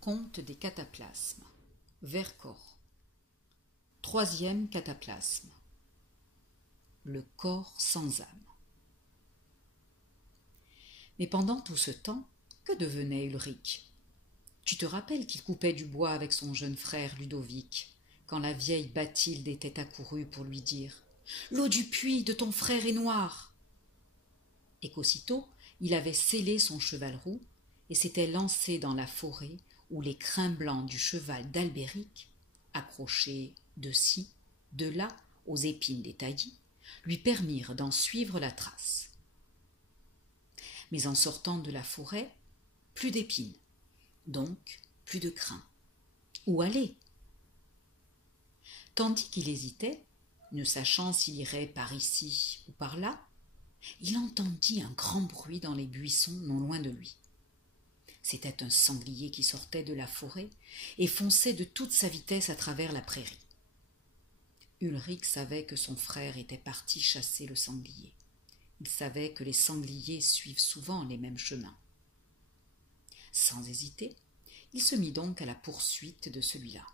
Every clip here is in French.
Conte des cataplasmes. Vercors. Troisième cataplasme. Le corps sans âme. Mais pendant tout ce temps, que devenait Ulrich ? Tu te rappelles qu'il coupait du bois avec son jeune frère Ludovic, quand la vieille Bathilde était accourue pour lui dire « L'eau du puits de ton frère est noire !» Et qu'aussitôt il avait sellé son cheval roux et s'était lancé dans la forêt où les crins blancs du cheval d'Albéric, accrochés de ci, de là aux épines des taillis, lui permirent d'en suivre la trace. Mais en sortant de la forêt, plus d'épines, donc plus de crins. Où aller ? Tandis qu'il hésitait, ne sachant s'il irait par ici ou par là, il entendit un grand bruit dans les buissons non loin de lui. C'était un sanglier qui sortait de la forêt et fonçait de toute sa vitesse à travers la prairie. Ulrich savait que son frère était parti chasser le sanglier. Il savait que les sangliers suivent souvent les mêmes chemins. Sans hésiter, il se mit donc à la poursuite de celui-là.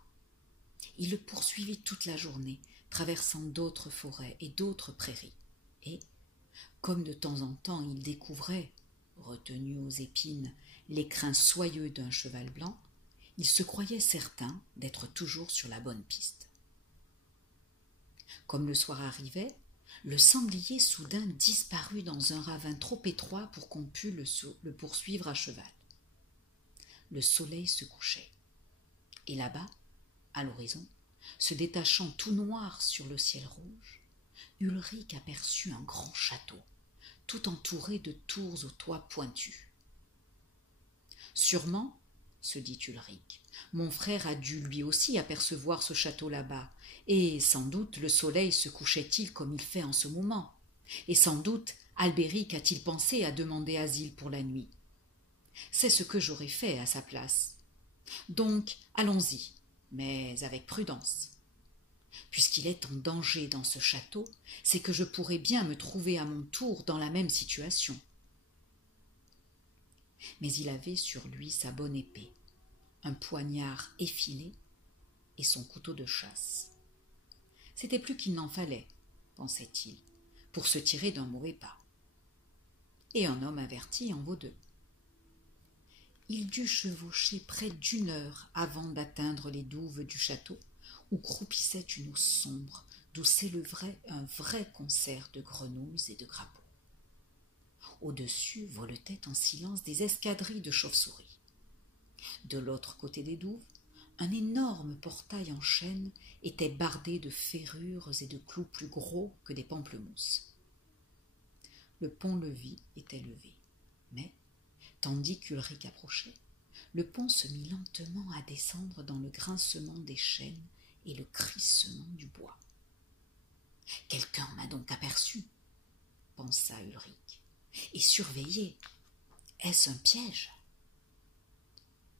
Il le poursuivit toute la journée, traversant d'autres forêts et d'autres prairies. Et, comme de temps en temps il découvrait, retenu aux épines, les crins soyeux d'un cheval blanc, il se croyait certain d'être toujours sur la bonne piste. Comme le soir arrivait, le sanglier soudain disparut dans un ravin trop étroit pour qu'on pût le poursuivre à cheval. Le soleil se couchait, et là-bas, à l'horizon, se détachant tout noir sur le ciel rouge, Ulrich aperçut un grand château, tout entouré de tours aux toits pointus. Sûrement, se dit Ulrich, mon frère a dû lui aussi apercevoir ce château là-bas, et sans doute le soleil se couchait-il comme il fait en ce moment, et sans doute Albéric a-t-il pensé à demander asile pour la nuit. C'est ce que j'aurais fait à sa place. Donc, allons-y, mais avec prudence. Puisqu'il est en danger dans ce château, c'est que je pourrais bien me trouver à mon tour dans la même situation. Mais il avait sur lui sa bonne épée, un poignard effilé et son couteau de chasse. C'était plus qu'il n'en fallait, pensait-il, pour se tirer d'un mauvais pas. Et un homme averti en vaut deux. Il dut chevaucher près d'1 heure avant d'atteindre les douves du château, où croupissait une eau sombre, d'où s'élevait un vrai concert de grenouilles et de crapauds. Au-dessus voletaient en silence des escadrilles de chauves-souris. De l'autre côté des douves, un énorme portail en chêne était bardé de ferrures et de clous plus gros que des pamplemousses. Le pont-levis était levé, mais, tandis qu'Ulrich approchait, le pont se mit lentement à descendre dans le grincement des chaînes et le crissement du bois. « Quelqu'un m'a donc aperçu, » pensa Ulrich, « et surveillé. Est-ce un piège ?»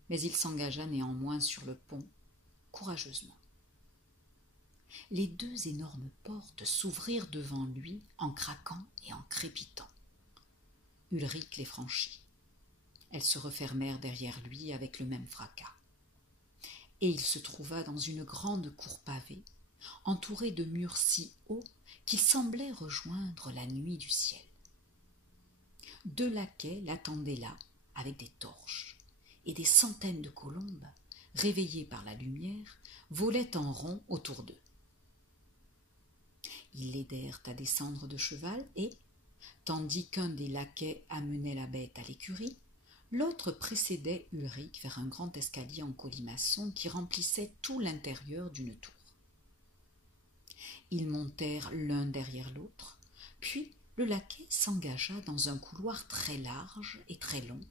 Mais il s'engagea néanmoins sur le pont, courageusement. Les 2 énormes portes s'ouvrirent devant lui en craquant et en crépitant. Ulrich les franchit. Elles se refermèrent derrière lui avec le même fracas. Et il se trouva dans une grande cour pavée, entourée de murs si hauts qu'il semblait rejoindre la nuit du ciel. 2 laquais l'attendaient là, avec des torches, et des centaines de colombes, réveillées par la lumière, volaient en rond autour d'eux. Ils l'aidèrent à descendre de cheval et, tandis qu'un des laquais amenait la bête à l'écurie, l'autre précédait Ulrich vers un grand escalier en colimaçon qui remplissait tout l'intérieur d'une tour. Ils montèrent l'un derrière l'autre, puis le laquais s'engagea dans un couloir très large et très long,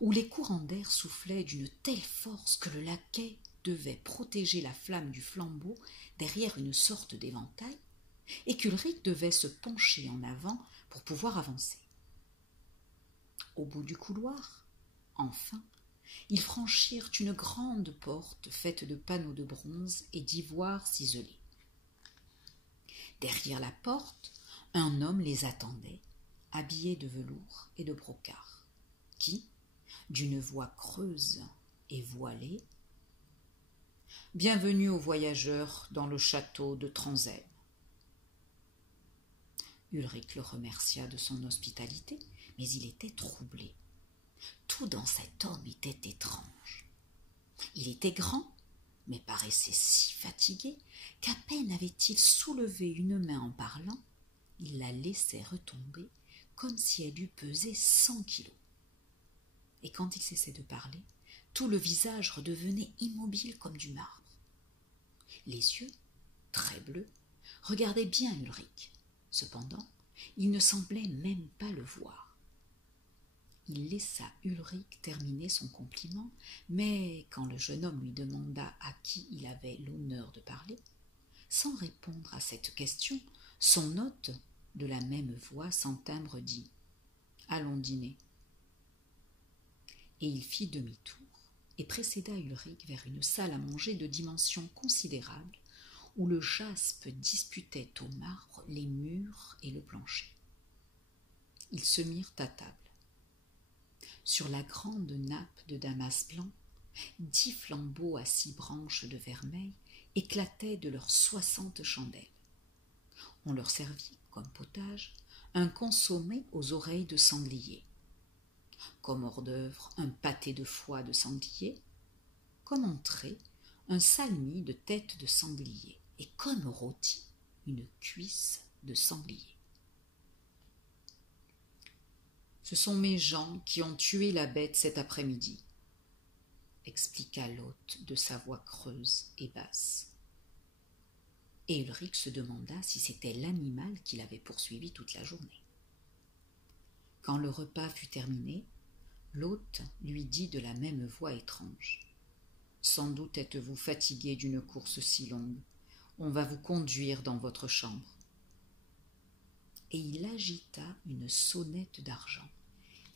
où les courants d'air soufflaient d'une telle force que le laquais devait protéger la flamme du flambeau derrière une sorte d'éventail, et qu'Ulrich devait se pencher en avant pour pouvoir avancer. Au bout du couloir, enfin, ils franchirent une grande porte faite de panneaux de bronze et d'ivoire ciselé. Derrière la porte, un homme les attendait, habillé de velours et de brocart, qui, d'une voix creuse, et voilée. « Bienvenue aux voyageurs dans le château de Tranzène. » Ulrich le remercia de son hospitalité, mais il était troublé. Tout dans cet homme était étrange. Il était grand, mais paraissait si fatigué qu'à peine avait-il soulevé une main en parlant, il la laissait retomber comme si elle eût pesé 100 kilos. Et quand il cessait de parler, tout le visage redevenait immobile comme du marbre. Les yeux, très bleus, regardaient bien Ulrich. Cependant, il ne semblait même pas le voir. Il laissa Ulrich terminer son compliment, mais quand le jeune homme lui demanda à qui il avait l'honneur de parler, sans répondre à cette question, son hôte, de la même voix sans timbre, dit « Allons dîner ». Et il fit demi-tour et précéda Ulrich vers une salle à manger de dimensions considérables où le jaspe disputait au marbre les murs et le plancher. Ils se mirent à table. Sur la grande nappe de damas blanc, 10 flambeaux à 6 branches de vermeil éclataient de leurs 60 chandelles. On leur servit, comme potage, un consommé aux oreilles de sanglier. Comme hors-d'œuvre, un pâté de foie de sanglier. Comme entrée, un salmi de tête de sanglier. Et comme rôti, une cuisse de sanglier. « Ce sont mes gens qui ont tué la bête cet après-midi, » expliqua l'hôte de sa voix creuse et basse. Et Ulrich se demanda si c'était l'animal qu'il avait poursuivi toute la journée. Quand le repas fut terminé, l'hôte lui dit de la même voix étrange : « Sans doute êtes-vous fatigué d'une course si longue. On va vous conduire dans votre chambre. » Et il agita une sonnette d'argent.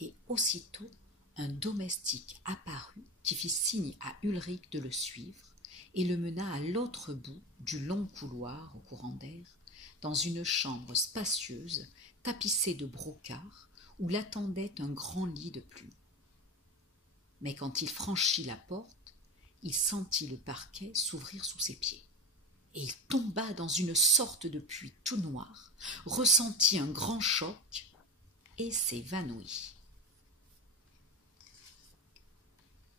Et aussitôt, un domestique apparut qui fit signe à Ulrich de le suivre et le mena à l'autre bout du long couloir au courant d'air, dans une chambre spacieuse, tapissée de brocart, où l'attendait un grand lit de plumes. Mais quand il franchit la porte, il sentit le parquet s'ouvrir sous ses pieds. Et il tomba dans une sorte de puits tout noir, ressentit un grand choc et s'évanouit.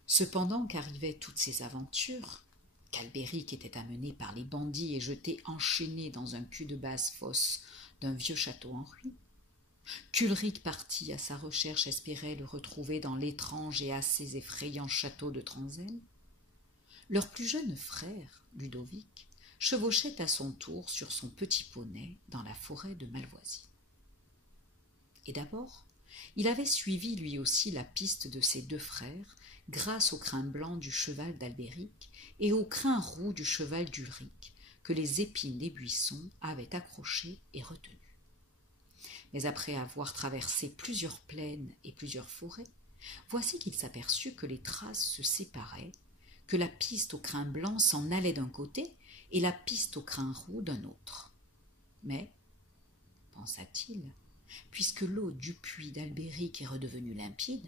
Cependant qu'arrivaient toutes ces aventures, qu'Albéric était amené par les bandits et jeté enchaîné dans un cul de basse-fosse d'un vieux château en ruine, qu'Ulrich parti à sa recherche espérait le retrouver dans l'étrange et assez effrayant château de Tranzène, leur plus jeune frère, Ludovic, chevauchait à son tour sur son petit poney dans la forêt de Malvoisie. Et d'abord, il avait suivi lui aussi la piste de ses 2 frères grâce au crin blanc du cheval d'Albéric et au crin roux du cheval d'Ulrich que les épines des buissons avaient accroché et retenu. Mais après avoir traversé plusieurs plaines et plusieurs forêts, voici qu'il s'aperçut que les traces se séparaient, que la piste au crin blanc s'en allait d'un côté et la piste au crin roux d'un autre. Mais, pensa-t-il, puisque l'eau du puits d'Albéric est redevenue limpide,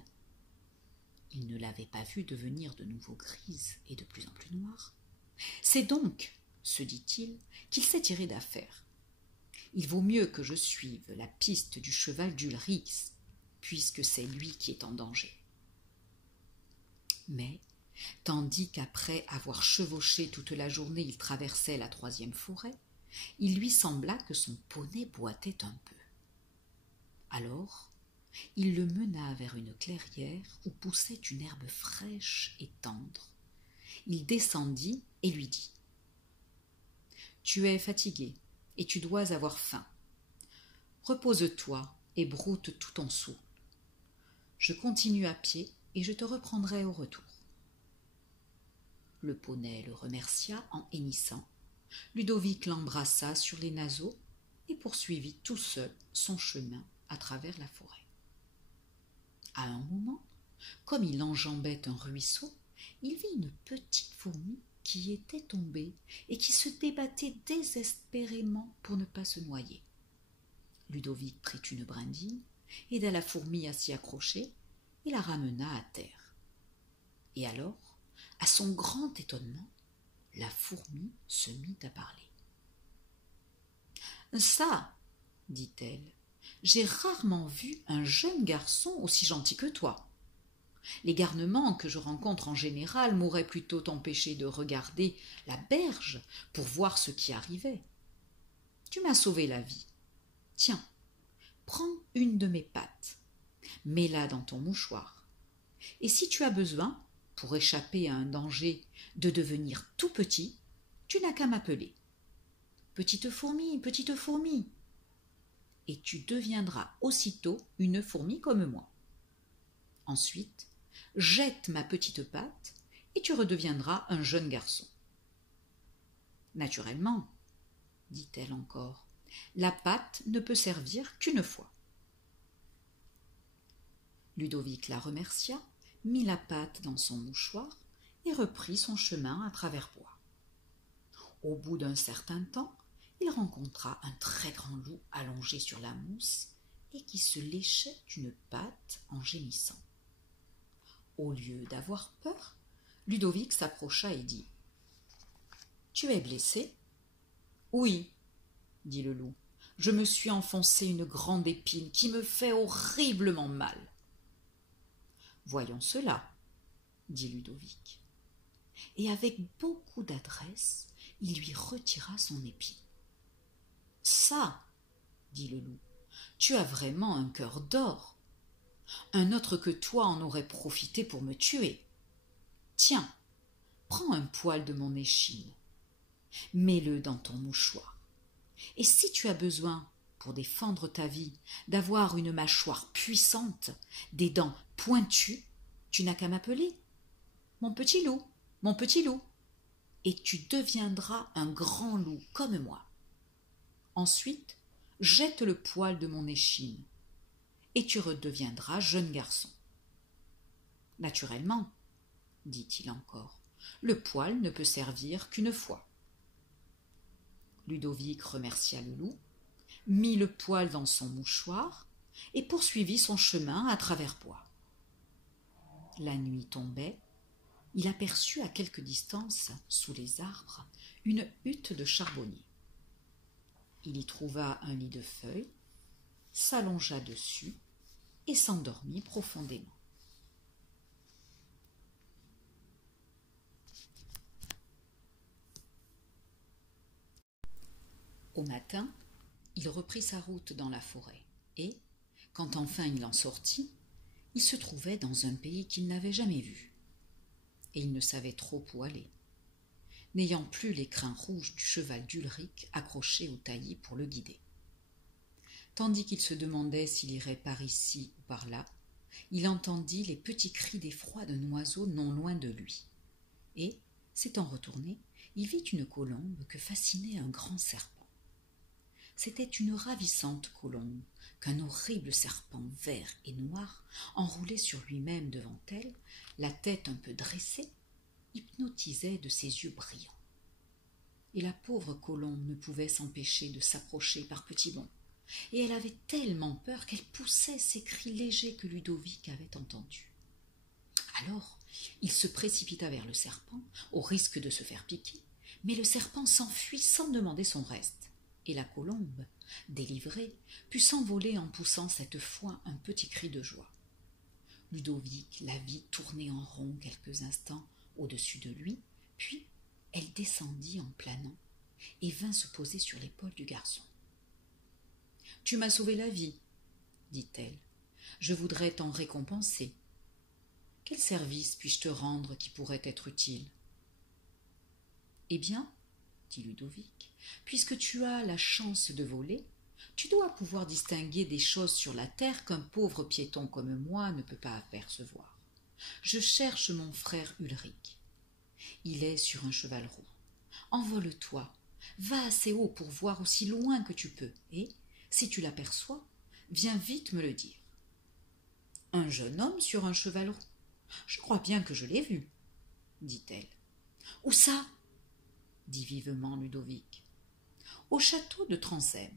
il ne l'avait pas vue devenir de nouveau grise et de plus en plus noire. C'est donc, se dit-il, qu'il s'est tiré d'affaire. Il vaut mieux que je suive la piste du cheval d'Ulrich, puisque c'est lui qui est en danger. Mais, tandis qu'après avoir chevauché toute la journée il traversait la 3e forêt, il lui sembla que son poney boitait un peu. Alors, il le mena vers une clairière où poussait une herbe fraîche et tendre. Il descendit et lui dit : « Tu es fatigué et tu dois avoir faim. Repose-toi et broute tout ton souffle. Je continue à pied et je te reprendrai au retour. » Le poney le remercia en hennissant. Ludovic l'embrassa sur les naseaux et poursuivit tout seul son chemin à travers la forêt. À un moment, comme il enjambait un ruisseau, il vit une petite fourmi qui était tombée et qui se débattait désespérément pour ne pas se noyer. Ludovic prit une brindille, aida la fourmi à s'y accrocher et la ramena à terre. Et alors, À son grand étonnement, la fourmi se mit à parler. « Ça, dit-elle, j'ai rarement vu un jeune garçon aussi gentil que toi. Les garnements que je rencontre en général m'auraient plutôt empêché de regarder la berge pour voir ce qui arrivait. Tu m'as sauvé la vie. Tiens, prends une de mes pattes, mets-la dans ton mouchoir. Et si tu as besoin, pour échapper à un danger, de devenir tout petit, tu n'as qu'à m'appeler. Petite fourmi, et tu deviendras aussitôt une fourmi comme moi. Ensuite, jette ma petite patte et tu redeviendras un jeune garçon. Naturellement, dit-elle encore, la patte ne peut servir qu'une fois. Ludovic la remercia, mit la patte dans son mouchoir et reprit son chemin à travers bois. Au bout d'un certain temps, il rencontra un très grand loup allongé sur la mousse et qui se léchait une patte en gémissant. Au lieu d'avoir peur, Ludovic s'approcha et dit « Tu es blessé ?»« Oui, dit le loup, je me suis enfoncé une grande épine qui me fait horriblement mal. »« Voyons cela, dit Ludovic. Et avec beaucoup d'adresse, il lui retira son épine. « Ça, dit le loup, tu as vraiment un cœur d'or. Un autre que toi en aurait profité pour me tuer. Tiens, prends un poil de mon échine, mets-le dans ton mouchoir. Et si tu as besoin, pour défendre ta vie, d'avoir une mâchoire puissante, des dents pointues, tu n'as qu'à m'appeler. Mon petit loup, et tu deviendras un grand loup comme moi. Ensuite, jette le poil de mon échine, et tu redeviendras jeune garçon. Naturellement, dit-il encore, le poil ne peut servir qu'une fois. Ludovic remercia le loup, mit le poil dans son mouchoir et poursuivit son chemin à travers bois. La nuit tombait, il aperçut à quelque distance, sous les arbres, une hutte de charbonnier. Il y trouva un lit de feuilles, s'allongea dessus et s'endormit profondément. Au matin, il reprit sa route dans la forêt et, quand enfin il en sortit, il se trouvait dans un pays qu'il n'avait jamais vu. Et il ne savait trop où aller, n'ayant plus les crins rouges du cheval d'Ulrich accroché au taillis pour le guider. Tandis qu'il se demandait s'il irait par ici ou par là, il entendit les petits cris d'effroi d'un oiseau non loin de lui. Et, s'étant retourné, il vit une colombe que fascinait un grand serpent. C'était une ravissante colombe qu'un horrible serpent vert et noir, enroulé sur lui-même devant elle, la tête un peu dressée, hypnotisait de ses yeux brillants. Et la pauvre colombe ne pouvait s'empêcher de s'approcher par petits bonds, et elle avait tellement peur qu'elle poussait ces cris légers que Ludovic avait entendus. Alors, il se précipita vers le serpent, au risque de se faire piquer, mais le serpent s'enfuit sans demander son reste, et la colombe, délivrée, put s'envoler en poussant cette fois un petit cri de joie. Ludovic la vit tourner en rond quelques instants au-dessus de lui, puis elle descendit en planant et vint se poser sur l'épaule du garçon. « Tu m'as sauvé la vie, dit-elle. Je voudrais t'en récompenser. Quel service puis-je te rendre qui pourrait être utile ?»« Eh bien, dit Ludovic, puisque tu as la chance de voler, tu dois pouvoir distinguer des choses sur la terre qu'un pauvre piéton comme moi ne peut pas apercevoir. Je cherche mon frère Ulrich. Il est sur un cheval roux. Envole-toi, va assez haut pour voir aussi loin que tu peux, et, si tu l'aperçois, viens vite me le dire. »« Un jeune homme sur un cheval roux ? Je crois bien que je l'ai vu, dit-elle. »« Où ça ?» dit vivement Ludovic. « Au château de Transem.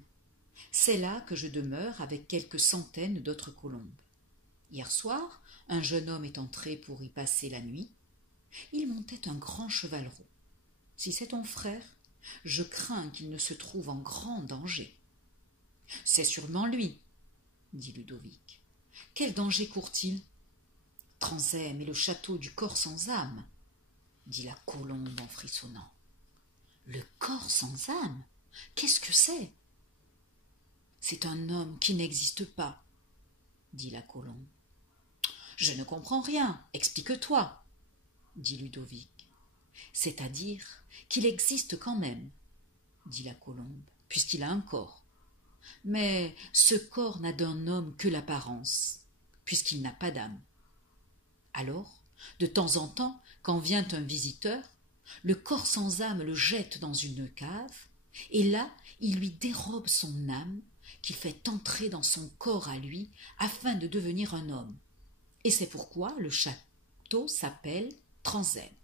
C'est là que je demeure avec quelques centaines d'autres colombes. Hier soir, un jeune homme est entré pour y passer la nuit. Il montait un grand cheval roux. Si c'est ton frère, je crains qu'il ne se trouve en grand danger. C'est sûrement lui, dit Ludovic. Quel danger court-il? Tranzème et le château du corps sans âme, dit la colombe en frissonnant. Le corps sans âme? Qu'est-ce que c'est? C'est un homme qui n'existe pas, dit la colombe. Je ne comprends rien, explique-toi, dit Ludovic. C'est-à-dire qu'il existe quand même, dit la colombe, puisqu'il a un corps. Mais ce corps n'a d'un homme que l'apparence, puisqu'il n'a pas d'âme. Alors, de temps en temps, quand vient un visiteur, le corps sans âme le jette dans une cave, et là il lui dérobe son âme, qu'il fait entrer dans son corps à lui, afin de devenir un homme. Et c'est pourquoi le château s'appelle Tranzème.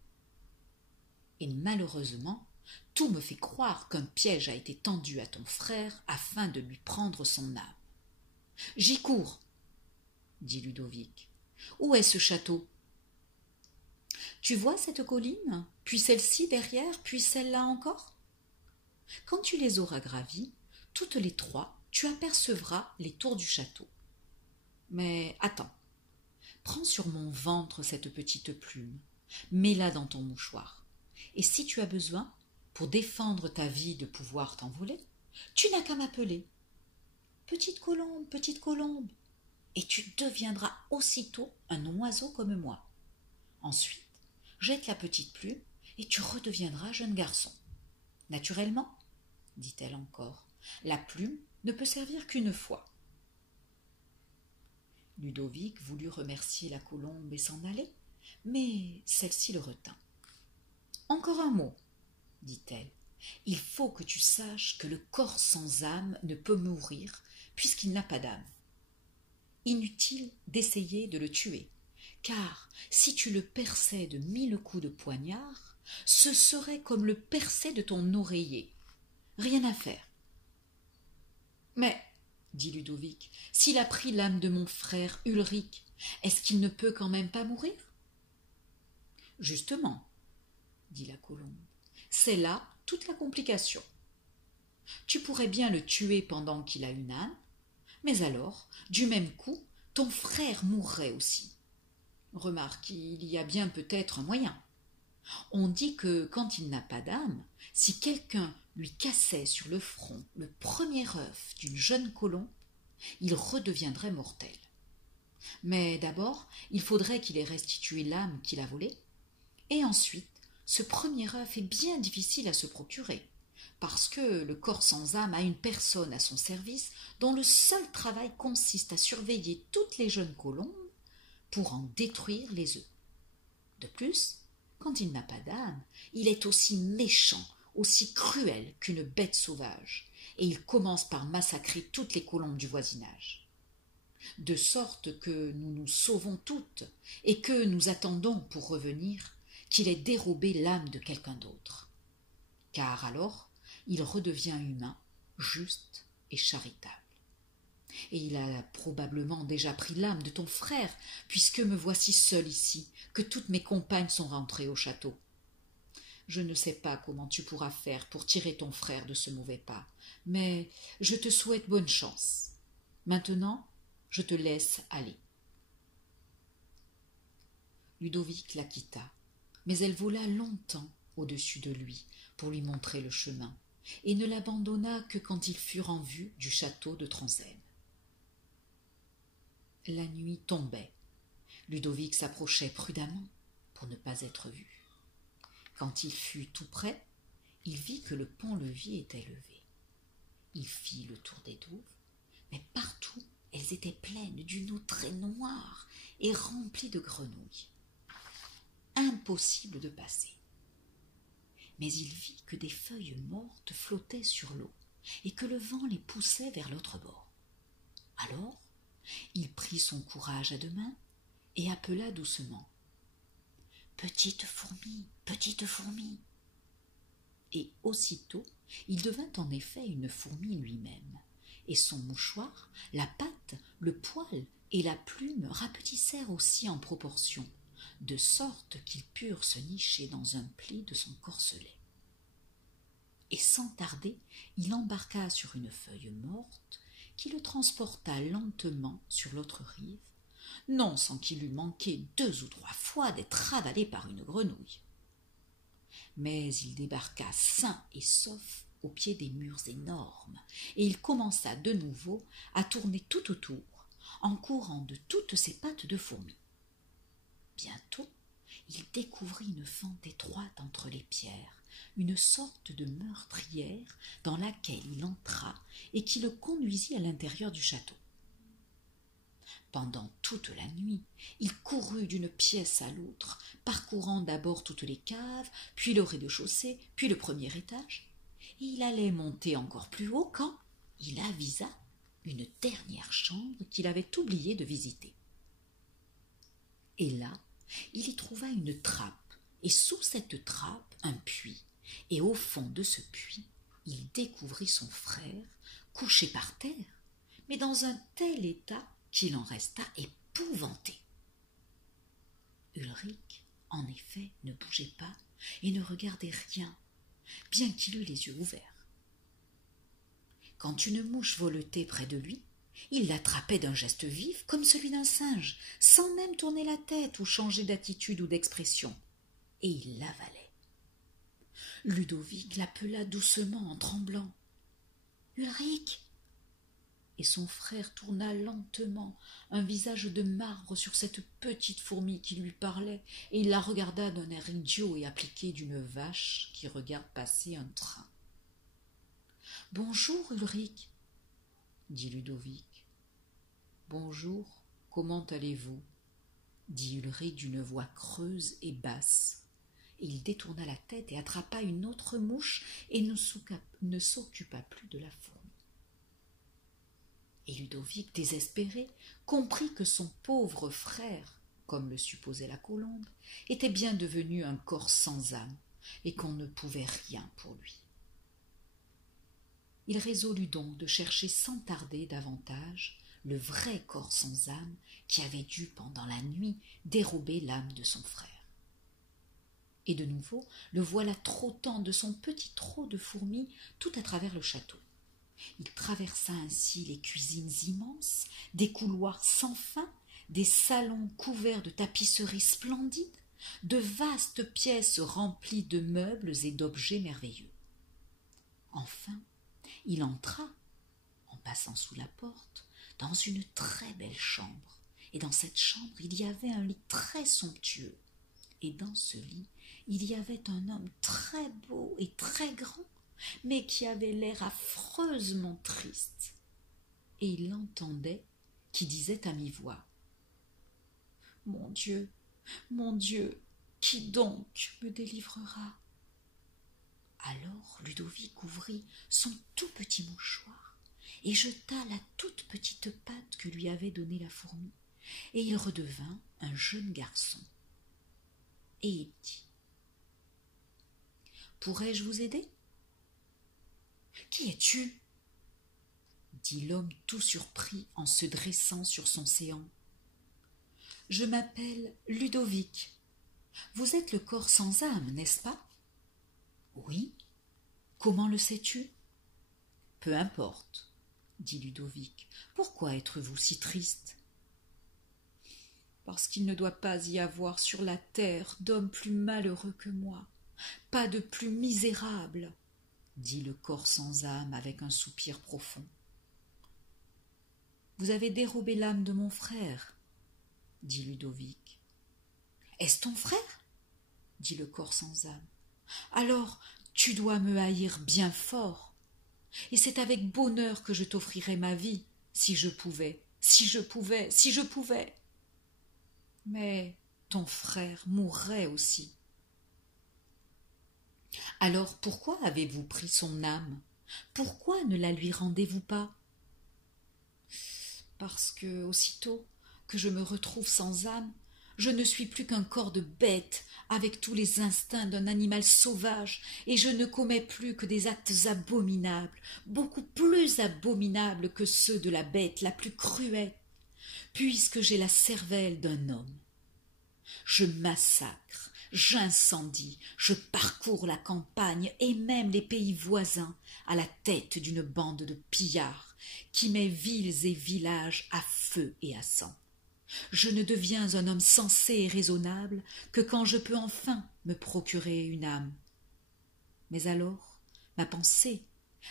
Et malheureusement, tout me fait croire qu'un piège a été tendu à ton frère afin de lui prendre son âme. J'y cours, dit Ludovic. Où est ce château? Tu vois cette colline, puis celle-ci derrière, puis celle-là encore? Quand tu les auras gravies, toutes les trois, tu apercevras les tours du château. Mais attends, prends sur mon ventre cette petite plume, mets-la dans ton mouchoir, et si tu as besoin, pour défendre ta vie de pouvoir t'envoler, tu n'as qu'à m'appeler. Petite colombe, et tu deviendras aussitôt un oiseau comme moi. Ensuite, jette la petite plume, et tu redeviendras jeune garçon. Naturellement, dit-elle encore, la plume ne peut servir qu'une fois. Ludovic voulut remercier la colombe et s'en aller, mais celle-ci le retint. Encore un mot, dit-elle. Il faut que tu saches que le corps sans âme ne peut mourir puisqu'il n'a pas d'âme. Inutile d'essayer de le tuer, car si tu le perçais de 1000 coups de poignard, ce serait comme le percer de ton oreiller. Rien à faire. Mais, dit Ludovic, s'il a pris l'âme de mon frère Ulric, est-ce qu'il ne peut quand même pas mourir? Justement, dit la colombe, c'est là toute la complication. Tu pourrais bien le tuer pendant qu'il a une âme, mais alors, du même coup, ton frère mourrait aussi. Remarque, il y a bien peut-être un moyen. On dit que quand il n'a pas d'âme, si quelqu'un lui cassait sur le front le premier œuf d'une jeune colombe, il redeviendrait mortel. Mais d'abord, il faudrait qu'il ait restitué l'âme qu'il a volée, et ensuite, ce premier œuf est bien difficile à se procurer, parce que le corps sans âme a une personne à son service dont le seul travail consiste à surveiller toutes les jeunes colombes pour en détruire les œufs. De plus, quand il n'a pas d'âme, il est aussi méchant, aussi cruel qu'une bête sauvage, et il commence par massacrer toutes les colombes du voisinage. De sorte que nous nous sauvons toutes, et que nous attendons pour revenir qu'il ait dérobé l'âme de quelqu'un d'autre. Car alors, il redevient humain, juste et charitable. Et il a probablement déjà pris l'âme de ton frère, puisque me voici seule ici, que toutes mes compagnes sont rentrées au château. Je ne sais pas comment tu pourras faire pour tirer ton frère de ce mauvais pas, mais je te souhaite bonne chance. Maintenant, je te laisse aller. Ludovic la quitta, mais elle vola longtemps au-dessus de lui pour lui montrer le chemin, et ne l'abandonna que quand ils furent en vue du château de Tranzème. La nuit tombait. Ludovic s'approchait prudemment pour ne pas être vu. Quand il fut tout près, il vit que le pont-levis était levé. Il fit le tour des douves, mais partout elles étaient pleines d'une eau très noire et remplies de grenouilles. Impossible de passer. Mais il vit que des feuilles mortes flottaient sur l'eau et que le vent les poussait vers l'autre bord. Alors, il prit son courage à deux mains et appela doucement. « Petite fourmi !» Et aussitôt, il devint en effet une fourmi lui-même, et son mouchoir, la patte, le poil et la plume rapetissèrent aussi en proportion, de sorte qu'ils purent se nicher dans un pli de son corselet. Et sans tarder, il embarqua sur une feuille morte qui le transporta lentement sur l'autre rive, non sans qu'il eût manqué 2 ou 3 fois d'être avalé par une grenouille. Mais il débarqua sain et sauf au pied des murs énormes, et il commença de nouveau à tourner tout autour, en courant de toutes ses pattes de fourmi. Bientôt, il découvrit une fente étroite entre les pierres, une sorte de meurtrière dans laquelle il entra et qui le conduisit à l'intérieur du château. Pendant toute la nuit, il courut d'une pièce à l'autre, parcourant d'abord toutes les caves, puis le rez-de-chaussée, puis le premier étage, et il allait monter encore plus haut quand il avisa une dernière chambre qu'il avait oublié de visiter. Et là, il y trouva une trappe, et sous cette trappe un puits, et au fond de ce puits, il découvrit son frère, couché par terre, mais dans un tel état qu'il en resta épouvanté. Ulrich, en effet, ne bougeait pas et ne regardait rien, bien qu'il eût les yeux ouverts. Quand une mouche voletait près de lui, il l'attrapait d'un geste vif comme celui d'un singe, sans même tourner la tête ou changer d'attitude ou d'expression, et il l'avalait. Ludovic l'appela doucement en tremblant. « Ulrich !» Et son frère tourna lentement un visage de marbre sur cette petite fourmi qui lui parlait, et il la regarda d'un air idiot et appliqué d'une vache qui regarde passer un train. « Bonjour, Ulrich !» dit Ludovic. « Bonjour, comment allez-vous » dit Ulrich d'une voix creuse et basse. Et il détourna la tête et attrapa une autre mouche et ne s'occupa plus de la fourmi. Et Ludovic, désespéré, comprit que son pauvre frère, comme le supposait la colombe, était bien devenu un corps sans âme et qu'on ne pouvait rien pour lui. Il résolut donc de chercher sans tarder davantage le vrai corps sans âme qui avait dû, pendant la nuit, dérober l'âme de son frère. Et de nouveau, le voilà trottant de son petit trot de fourmis tout à travers le château. Il traversa ainsi les cuisines immenses, des couloirs sans fin, des salons couverts de tapisseries splendides, de vastes pièces remplies de meubles et d'objets merveilleux. Enfin, il entra, en passant sous la porte, dans une très belle chambre, et dans cette chambre il y avait un lit très somptueux, et dans ce lit il y avait un homme très beau et très grand, mais qui avait l'air affreusement triste, et il l'entendait qui disait à mi-voix « Mon Dieu, qui donc me délivrera ?» Alors Ludovic ouvrit son tout petit mouchoir et jeta la toute petite patte que lui avait donnée la fourmi, et il redevint un jeune garçon. Et il dit « Pourrais-je vous aider ?»« Qui es-tu » dit l'homme tout surpris en se dressant sur son séant. « Je m'appelle Ludovic. Vous êtes le corps sans âme, n'est-ce pas ?»« Oui. Comment le sais-tu ?»« Peu importe, » dit Ludovic. « Pourquoi êtes-vous si triste ?»« Parce qu'il ne doit pas y avoir sur la terre d'homme plus malheureux que moi, pas de plus misérable, » dit le corps sans âme avec un soupir profond. « Vous avez dérobé l'âme de mon frère, » dit Ludovic. « Est-ce ton frère ?» dit le corps sans âme. « Alors tu dois me haïr bien fort, et c'est avec bonheur que je t'offrirais ma vie, si je pouvais. Mais ton frère mourrait aussi. » « Alors pourquoi avez-vous pris son âme? Pourquoi ne la lui rendez-vous pas ?»« Parce que, aussitôt que je me retrouve sans âme, je ne suis plus qu'un corps de bête, avec tous les instincts d'un animal sauvage, et je ne commets plus que des actes abominables, beaucoup plus abominables que ceux de la bête la plus cruelle, puisque j'ai la cervelle d'un homme. Je massacre, j'incendie, je parcours la campagne et même les pays voisins à la tête d'une bande de pillards qui met villes et villages à feu et à sang. Je ne deviens un homme sensé et raisonnable que quand je peux enfin me procurer une âme. Mais alors, ma pensée,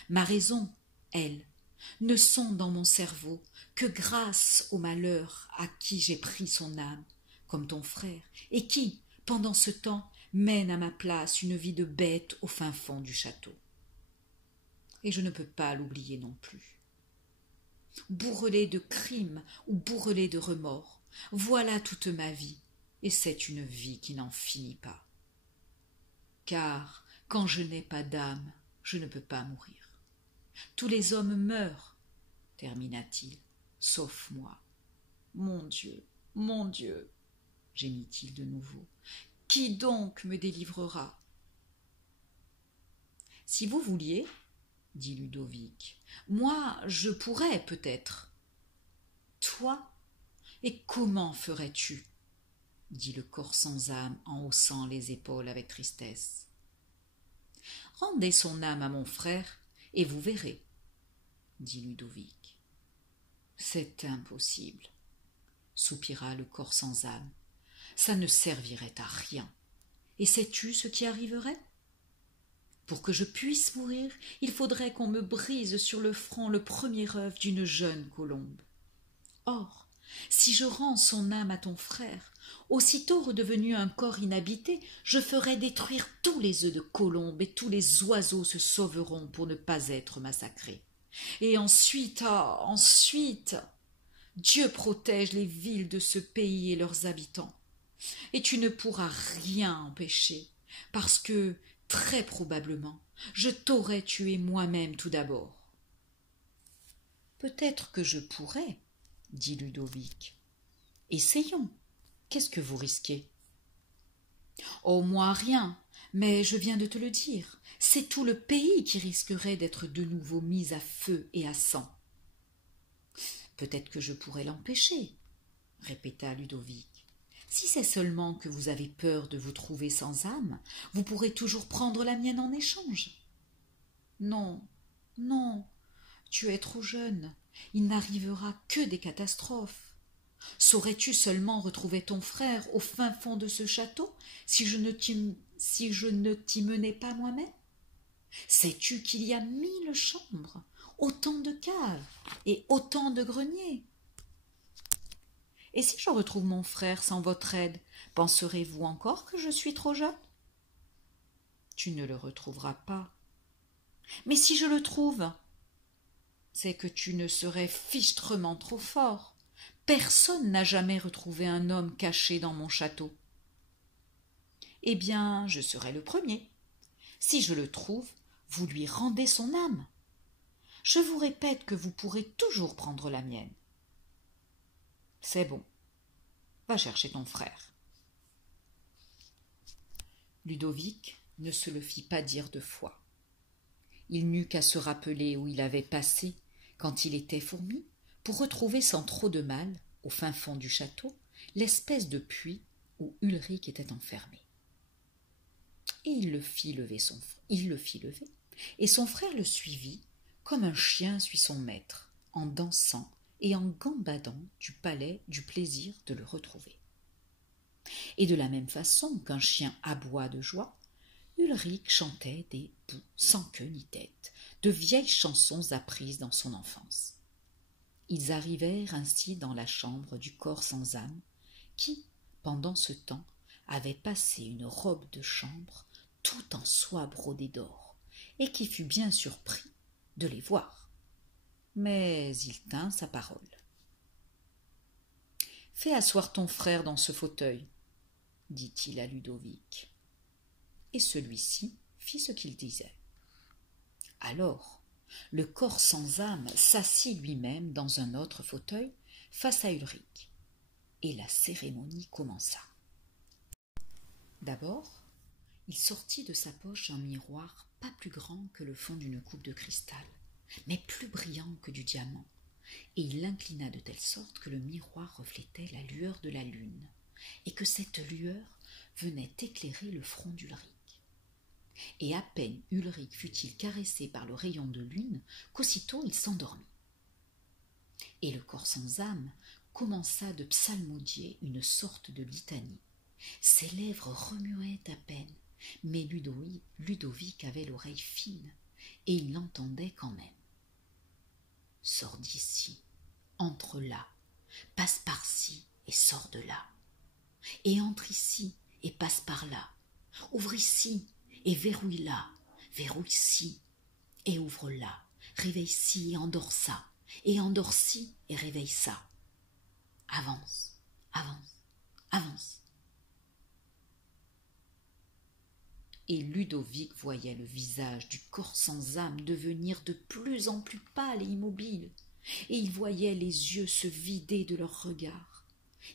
ma raison, elles, ne sont dans mon cerveau que grâce au malheur à qui j'ai pris son âme, comme ton frère, et qui, pendant ce temps, mène à ma place une vie de bête au fin fond du château. Et je ne peux pas l'oublier non plus. Bourrelée de crimes ou bourrelée de remords, voilà toute ma vie, et c'est une vie qui n'en finit pas. Car, quand je n'ai pas d'âme, je ne peux pas mourir. Tous les hommes meurent, termina-t-il, sauf moi. Mon Dieu, gémit-il de nouveau, qui donc me délivrera? Si vous vouliez, dit Ludovic, moi je pourrais peut-être. Toi? Et comment ferais-tu? Dit le corps sans âme en haussant les épaules avec tristesse. Rendez son âme à mon frère, et vous verrez, dit Ludovic. C'est impossible, soupira le corps sans âme. Ça ne servirait à rien. Et sais-tu ce qui arriverait? Pour que je puisse mourir, il faudrait qu'on me brise sur le front le premier œuf d'une jeune colombe. Or, si je rends son âme à ton frère, aussitôt redevenu un corps inhabité, je ferai détruire tous les œufs de colombe et tous les oiseaux se sauveront pour ne pas être massacrés. Et ensuite, Dieu protège les villes de ce pays et leurs habitants. Et tu ne pourras rien empêcher, parce que, très probablement, je t'aurais tué moi-même tout d'abord. Peut-être que je pourrais, dit Ludovic. Essayons. Qu'est-ce que vous risquez? Oh, moi rien, mais je viens de te le dire. C'est tout le pays qui risquerait d'être de nouveau mis à feu et à sang. Peut-être que je pourrais l'empêcher, répéta Ludovic. Si c'est seulement que vous avez peur de vous trouver sans âme, vous pourrez toujours prendre la mienne en échange. Non, non, tu es trop jeune. Il n'arrivera que des catastrophes. Saurais-tu seulement retrouver ton frère au fin fond de ce château si je ne t'y menais pas moi-même? Sais-tu qu'il y a 1000 chambres, autant de caves et autant de greniers? Et si je retrouve mon frère sans votre aide, penserez-vous encore que je suis trop jeune? Tu ne le retrouveras pas. Mais si je le trouve, c'est que tu ne serais fichtrement trop fort. Personne n'a jamais retrouvé un homme caché dans mon château. Eh bien, je serai le premier. Si je le trouve, vous lui rendez son âme. Je vous répète que vous pourrez toujours prendre la mienne. C'est bon. Va chercher ton frère. Ludovic ne se le fit pas dire 2 fois. Il n'eut qu'à se rappeler où il avait passé, quand il était fourmi, pour retrouver sans trop de mal, au fin fond du château, l'espèce de puits où Ulrich était enfermé. Et il le fit lever, et son frère le suivit, comme un chien suit son maître, en dansant et en gambadant du palais du plaisir de le retrouver. Et de la même façon qu'un chien aboie de joie, Ulrich chantait des bouts sans queue ni tête, de vieilles chansons apprises dans son enfance. Ils arrivèrent ainsi dans la chambre du corps sans âme, qui, pendant ce temps, avait passé une robe de chambre tout en soie brodée d'or, et qui fut bien surpris de les voir. Mais il tint sa parole. « Fais asseoir ton frère dans ce fauteuil, » dit-il à Ludovic. Et celui-ci fit ce qu'il disait. Alors, le corps sans âme s'assit lui-même dans un autre fauteuil face à Ulrich, et la cérémonie commença. D'abord, il sortit de sa poche un miroir pas plus grand que le fond d'une coupe de cristal, mais plus brillant que du diamant, et il l'inclina de telle sorte que le miroir reflétait la lueur de la lune, et que cette lueur venait éclairer le front d'Ulrich. Et à peine Ulrich fut-il caressé par le rayon de lune qu'aussitôt il s'endormit. Et le corps sans âme commença de psalmodier une sorte de litanie. Ses lèvres remuaient à peine, mais Ludovic avait l'oreille fine, et il l'entendait quand même. Sors d'ici, entre là, passe par-ci et sors de là, et entre ici et passe par là, ouvre ici et verrouille là, verrouille ci et ouvre là, réveille ci et endors ça, et endors ci et réveille ça. Avance, avance, avance. Et Ludovic voyait le visage du corps sans âme devenir de plus en plus pâle et immobile, et il voyait les yeux se vider de leur regard.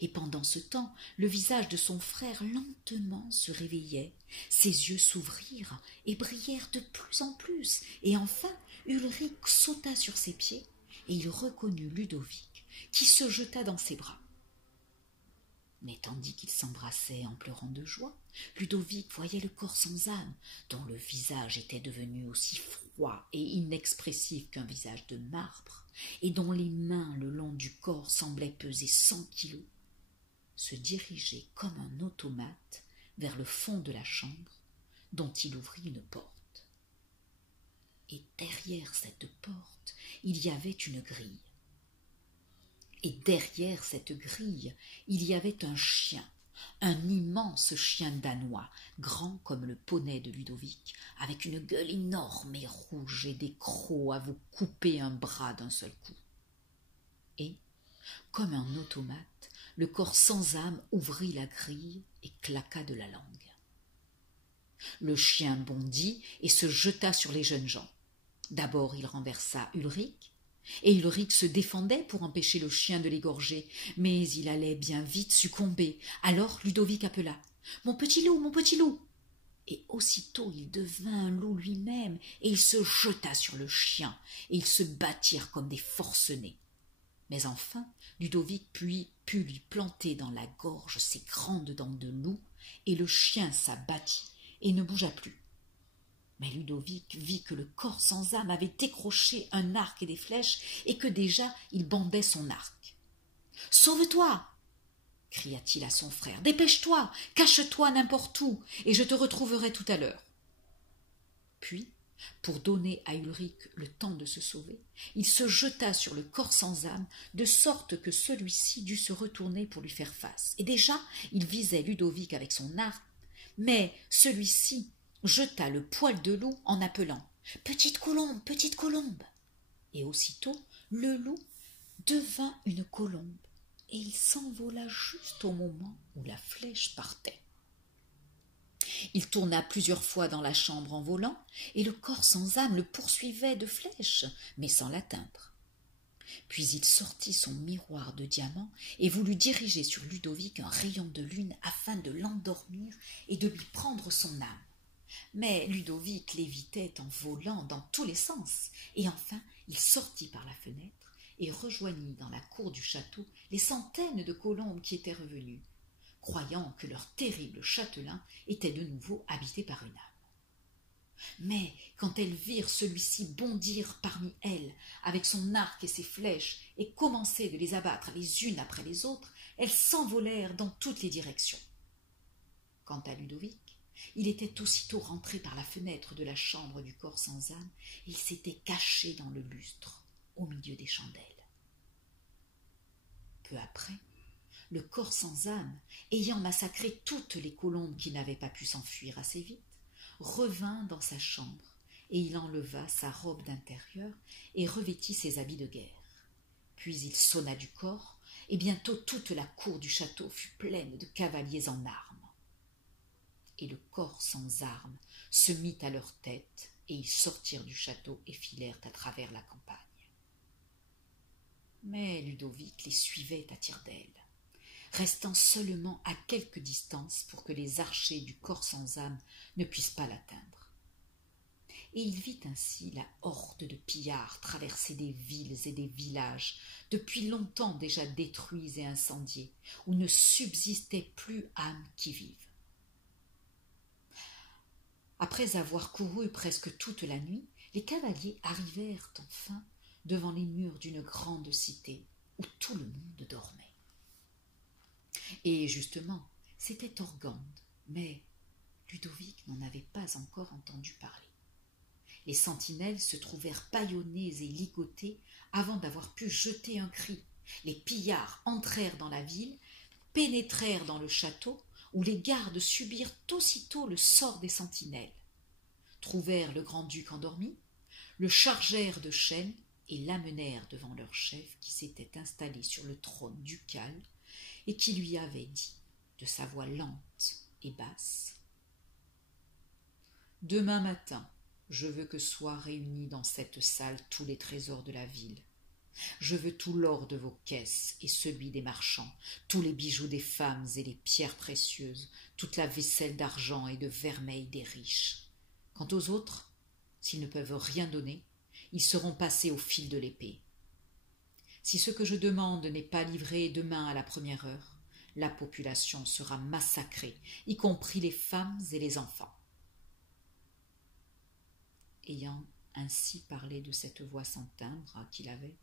Et pendant ce temps, le visage de son frère lentement se réveillait, ses yeux s'ouvrirent et brillèrent de plus en plus, et enfin Ulrich sauta sur ses pieds, et il reconnut Ludovic, qui se jeta dans ses bras. Mais tandis qu'ils s'embrassaient en pleurant de joie, Ludovic voyait le corps sans âme, dont le visage était devenu aussi froid et inexpressif qu'un visage de marbre, et dont les mains le long du corps semblaient peser 100 kilos, se diriger comme un automate vers le fond de la chambre, dont il ouvrit une porte. Et derrière cette porte, il y avait une grille. Et derrière cette grille, il y avait un chien, un immense chien danois, grand comme le poney de Ludovic, avec une gueule énorme et rouge et des crocs à vous couper un bras d'un seul coup. Et, comme un automate, le corps sans âme ouvrit la grille et claqua de la langue. Le chien bondit et se jeta sur les jeunes gens. D'abord il renversa Ulrich, et Ulrich se défendait pour empêcher le chien de l'égorger, mais il allait bien vite succomber. Alors Ludovic appela « Mon petit loup, mon petit loup !» Et aussitôt il devint un loup lui-même, et il se jeta sur le chien, et ils se battirent comme des forcenés. Mais enfin Ludovic put lui planter dans la gorge ses grandes dents de loup, et le chien s'abattit et ne bougea plus. Mais Ludovic vit que le corps sans âme avait décroché un arc et des flèches, et que déjà il bandait son arc. « Sauve-toi !» cria-t-il à son frère. « Dépêche-toi, cache-toi n'importe où, et je te retrouverai tout à l'heure. » Puis, pour donner à Ulrich le temps de se sauver, il se jeta sur le corps sans âme, de sorte que celui-ci dut se retourner pour lui faire face. Et déjà, il visait Ludovic avec son arc, mais celui-ci jeta le poil de loup en appelant « Petite colombe, petite colombe !» Et aussitôt, le loup devint une colombe, et il s'envola juste au moment où la flèche partait. Il tourna plusieurs fois dans la chambre en volant, et le corps sans âme le poursuivait de flèches, mais sans l'atteindre. Puis il sortit son miroir de diamant et voulut diriger sur Ludovic un rayon de lune afin de l'endormir et de lui prendre son âme. Mais Ludovic l'évitait en volant dans tous les sens, et enfin il sortit par la fenêtre et rejoignit dans la cour du château les centaines de colombes qui étaient revenues, croyant que leur terrible châtelain était de nouveau habité par une âme. Mais quand elles virent celui-ci bondir parmi elles avec son arc et ses flèches et commencer de les abattre les unes après les autres, elles s'envolèrent dans toutes les directions. Quant à Ludovic, il était aussitôt rentré par la fenêtre de la chambre du corps sans âme et il s'était caché dans le lustre, au milieu des chandelles. Peu après, le corps sans âme, ayant massacré toutes les colombes qui n'avaient pas pu s'enfuir assez vite, revint dans sa chambre et il enleva sa robe d'intérieur et revêtit ses habits de guerre. Puis il sonna du corps et bientôt toute la cour du château fut pleine de cavaliers en armes. Et le corps sans armes se mit à leur tête, et ils sortirent du château et filèrent à travers la campagne. Mais Ludovic les suivait à tire-d'aile, restant seulement à quelque distance pour que les archers du corps sans âme ne puissent pas l'atteindre. et il vit ainsi la horde de pillards traverser des villes et des villages, depuis longtemps déjà détruits et incendiés, où ne subsistait plus âme qui vive. Après avoir couru presque toute la nuit, les cavaliers arrivèrent enfin devant les murs d'une grande cité, où tout le monde dormait. Et justement, c'était Organde, mais Ludovic n'en avait pas encore entendu parler. Les sentinelles se trouvèrent bâillonnées et ligotées avant d'avoir pu jeter un cri. Les pillards entrèrent dans la ville, pénétrèrent dans le château, où les gardes subirent aussitôt le sort des sentinelles, trouvèrent le grand-duc endormi, le chargèrent de chaînes et l'amenèrent devant leur chef qui s'était installé sur le trône ducal et qui lui avait dit, de sa voix lente et basse: « Demain matin, je veux que soient réunis dans cette salle tous les trésors de la ville. Je veux tout l'or de vos caisses et celui des marchands, tous les bijoux des femmes et les pierres précieuses, toute la vaisselle d'argent et de vermeil des riches. Quant aux autres, s'ils ne peuvent rien donner, ils seront passés au fil de l'épée. Si ce que je demande n'est pas livré demain à la première heure, la population sera massacrée, y compris les femmes et les enfants. » Ayant ainsi parlé de cette voix sans timbre qu'il avait,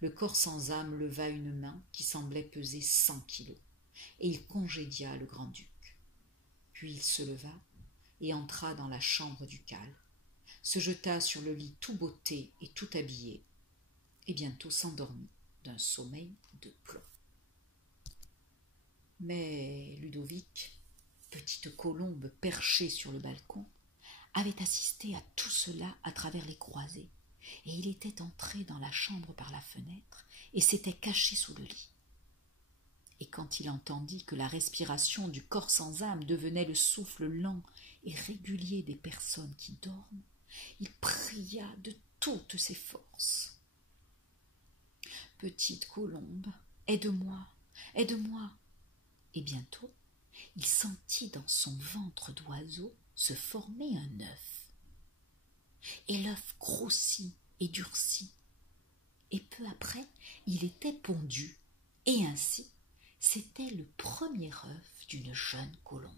le corps sans âme leva une main qui semblait peser 100 kilos, et il congédia le grand-duc. Puis il se leva et entra dans la chambre ducale, se jeta sur le lit tout botté et tout habillé, et bientôt s'endormit d'un sommeil de plomb. Mais Ludovic, petite colombe perchée sur le balcon, avait assisté à tout cela à travers les croisées, et il était entré dans la chambre par la fenêtre et s'était caché sous le lit. Et quand il entendit que la respiration du corps sans âme devenait le souffle lent et régulier des personnes qui dorment, il pria de toutes ses forces: « Petite colombe, aide-moi, aide-moi !» Et bientôt, il sentit dans son ventre d'oiseau se former un œuf. Et l'œuf grossit et durcit, et peu après, il était pondu, et ainsi, c'était le premier œuf d'une jeune colombe.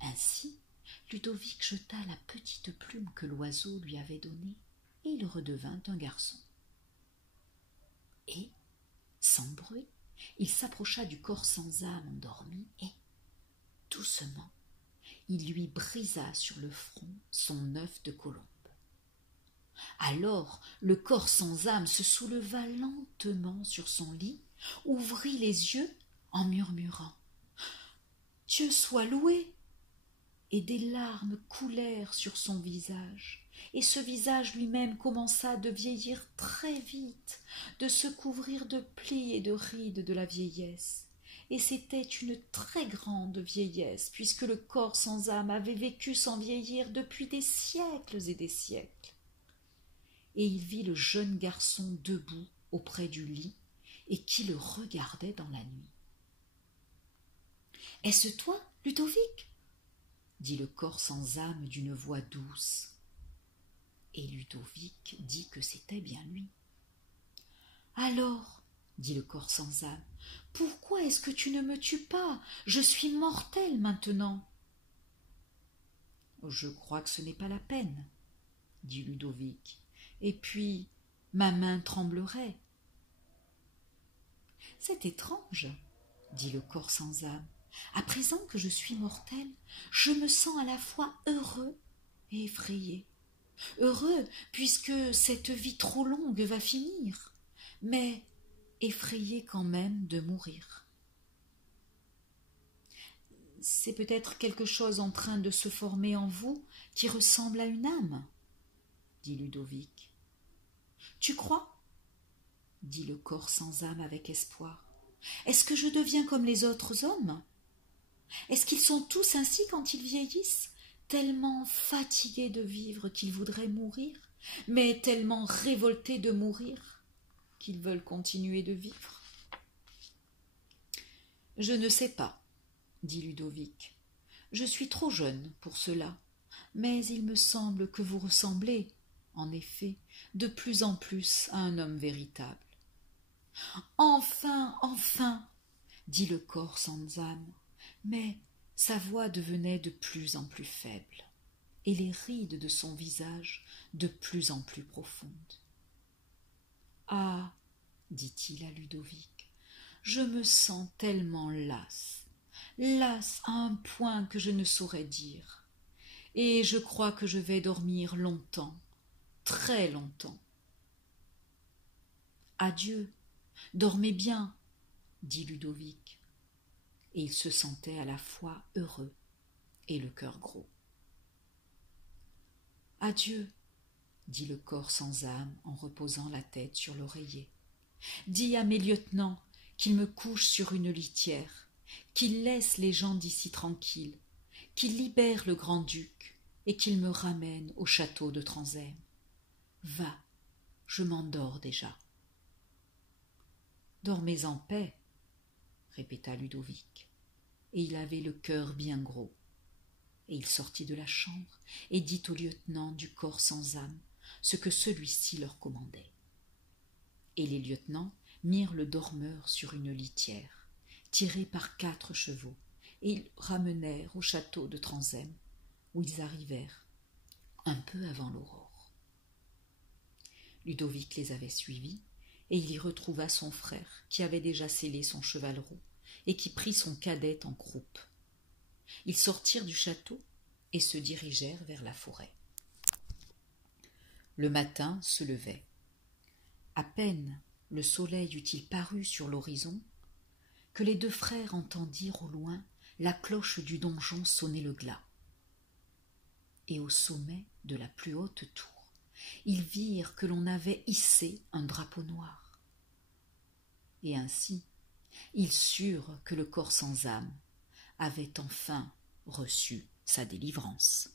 Ainsi, Ludovic jeta la petite plume que l'oiseau lui avait donnée, et il redevint un garçon. Et, sans bruit, il s'approcha du corps sans âme endormi et, doucement, il lui brisa sur le front son œuf de colombe. Alors le corps sans âme se souleva lentement sur son lit, ouvrit les yeux en murmurant « Dieu soit loué !» Et des larmes coulèrent sur son visage, et ce visage lui-même commença de vieillir très vite, de se couvrir de plis et de rides de la vieillesse. Et c'était une très grande vieillesse, puisque le corps sans âme avait vécu sans vieillir depuis des siècles et des siècles. Et il vit le jeune garçon debout auprès du lit et qui le regardait dans la nuit. « Est-ce toi, Ludovic ?» dit le corps sans âme d'une voix douce. Et Ludovic dit que c'était bien lui. « Alors, dit le corps sans âme, pourquoi est-ce que tu ne me tues pas? Je suis mortel maintenant. »« Je crois que ce n'est pas la peine, dit Ludovic, et puis ma main tremblerait. »« C'est étrange, dit le corps sans âme. À présent que je suis mortel, je me sens à la fois heureux et effrayé. Heureux, puisque cette vie trop longue va finir, mais effrayé quand même de mourir. C'est peut-être quelque chose en train de se former en vous qui ressemble à une âme, dit Ludovic. Tu crois? Dit le corps sans âme avec espoir. Est-ce que je deviens comme les autres hommes? Est-ce qu'ils sont tous ainsi quand ils vieillissent, tellement fatigués de vivre qu'ils voudraient mourir, mais tellement révoltés de mourir qu'ils veulent continuer de vivre? Je ne sais pas, dit Ludovic. Je suis trop jeune pour cela. mais il me semble que vous ressemblez, en effet, de plus en plus à un homme véritable. Enfin, enfin, dit le corps sans âme, mais sa voix devenait de plus en plus faible, et les rides de son visage de plus en plus profondes. Ah, dit-il à Ludovic, je me sens tellement lasse, lasse à un point que je ne saurais dire, et je crois que je vais dormir longtemps, très longtemps. Adieu, dormez bien, dit Ludovic, et il se sentait à la fois heureux et le cœur gros. Adieu, dit le corps sans âme en reposant la tête sur l'oreiller. Dis à mes lieutenants qu'ils me couchent sur une litière, qu'ils laissent les gens d'ici tranquilles, qu'ils libèrent le grand-duc et qu'ils me ramènent au château de Tranzème. Va, je m'endors déjà. Dormez en paix, répéta Ludovic, et il avait le cœur bien gros. Et il sortit de la chambre et dit au lieutenant du corps sans âme ce que celui-ci leur commandait. Et les lieutenants mirent le dormeur sur une litière, tirée par 4 chevaux, et ils ramenèrent au château de Tranzème, où ils arrivèrent un peu avant l'aurore. Ludovic les avait suivis, et il y retrouva son frère, qui avait déjà sellé son cheval roux, et qui prit son cadet en croupe. Ils sortirent du château et se dirigèrent vers la forêt. Le matin se levait. À peine le soleil eut-il paru sur l'horizon que les 2 frères entendirent au loin la cloche du donjon sonner le glas. Et au sommet de la plus haute tour, ils virent que l'on avait hissé un drapeau noir. Et ainsi, ils surent que le corps sans âme avait enfin reçu sa délivrance.